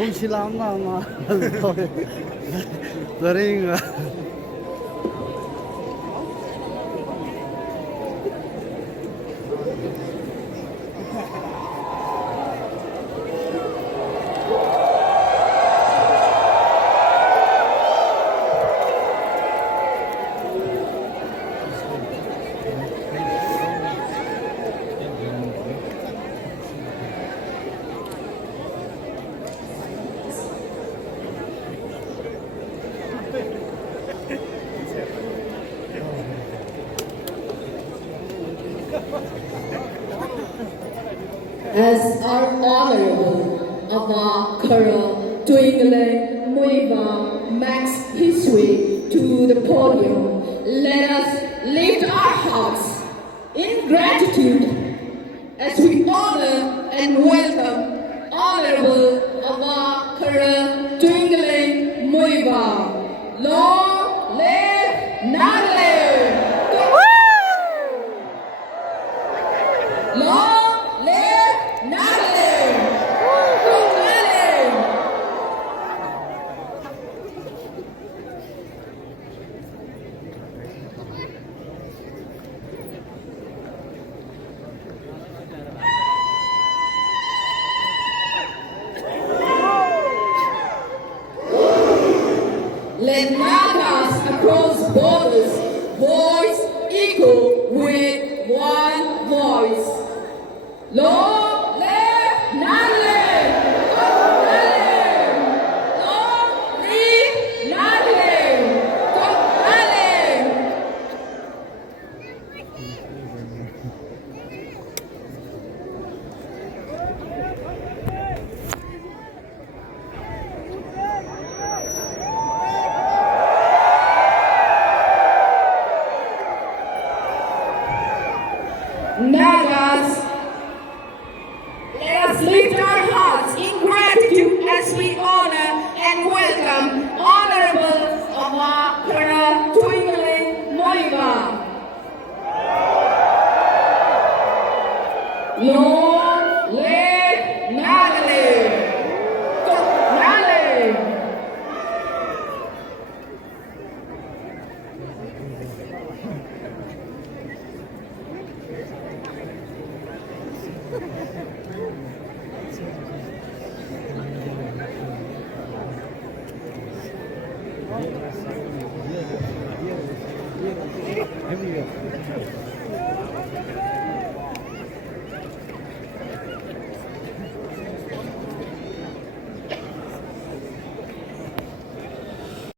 Kung sila mga daring as our honorable Avakara Dwingling Muivah makes history to the podium, let us lift our hearts in gratitude as we honor and welcome Honorable Avakara Dwingling Muivah. Long live Nagaland! Long live Nagaland! Let Nagas across borders voice equal with one voice. Long live Nagaland! Long live Nagaland! Nagas, let us lift our hearts in gratitude as we honor and welcome Honorable Avakara Dwingling Muivah. Long live Nagaland! Nagaland!